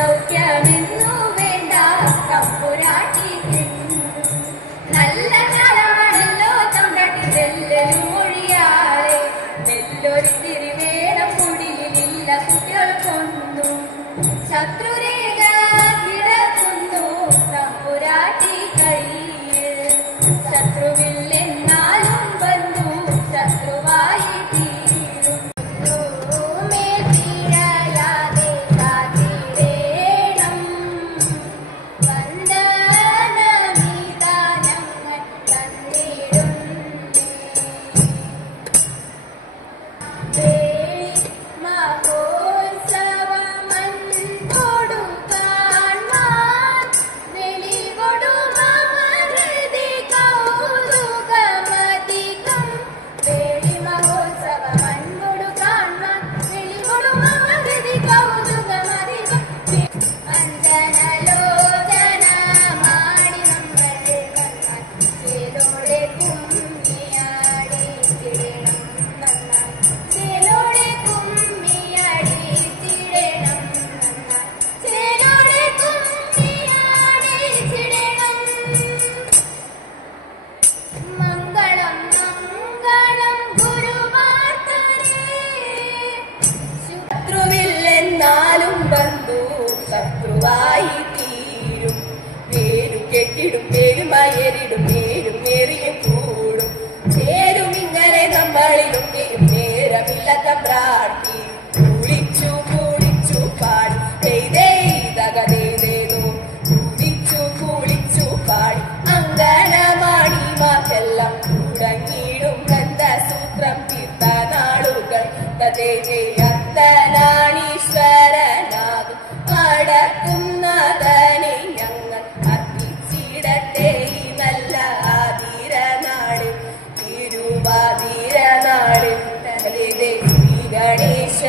സൗഖ്യമെന്നു വേണ്ട തമ്പുരാട്ടി. നല്ല കാലമാണല്ലോ തമ്പ്രാട്ടി വെല്ലൊരു മൊഴിയാളെ. വെല്ലൊരു തിരുവേണം കുടിയിലില്ല കുട്ടികൾ കൊണ്ടു. ശത്രുരേഖ കിടക്കുന്നു തമ്പുരാട്ടി കയ്യിൽ. ശത്രുവില്ലെന്നാലും ബന്ധു ശത്രുവായി തീരും. മേൽപ്പിഴയാതെ കാത്തിടേണം. വന്ദനമിതാനങ്ങൾ തന്നിടുന്നേ. മഹോത്സവമൻപൊടു കാൺമാൻ വെളികൊടു മമഹൃദി കൗതുകമധികം. വേളി മഹോത്സവമൻപൊടു കാൺമാൻ വെളികൊടു മമഹൃദി കൗതുകമധികം. അഞ്ജനലോചന മാടി നമ്മൾ വന്നാൽ ചേലോടെ കുമ്മിയാടിച്ചിടണം നന്നായി. ചേലോടെ കുമ്മിയാടിച്ചിടണം നന്നായി. ചേലോടെ കുമ്മിയാടിച്ചിടണം. മംഗളം മംഗളം ഗുരുവാർത്തരേ. ശത്രുവില്ലെന്നാലും ബന്ധു ശത്രുവായി തീരും. പേരു കെട്ടിടും പേരുമായരിടും പേരും ഏറിയും കൂടും. ചേരുമിങ്ങനെ നമ്മളിലും നേരമില്ലാത്ത പ്രാട്ടി. കുളിച്ചു കുളിച്ചു പാടി ചെയ്തേതകതേതേതോ. കുളിച്ചു കുളിച്ചു പാടി അങ്കണമാണിമാർക്കെല്ലാം തുടങ്ങിയിടും ബന്ധസൂത്രം തീർത്ത നാളുകൾ. തതേജയത്തനാണീശ്വരനാകും പടക്കുന്നതനെ ഞങ്ങൾ അർപ്പിച്ചിടട്ടെ. ഈ നല്ല ആതിരനാട് തിരുവാതിരനാട്. ശ്രീ ഗണേശ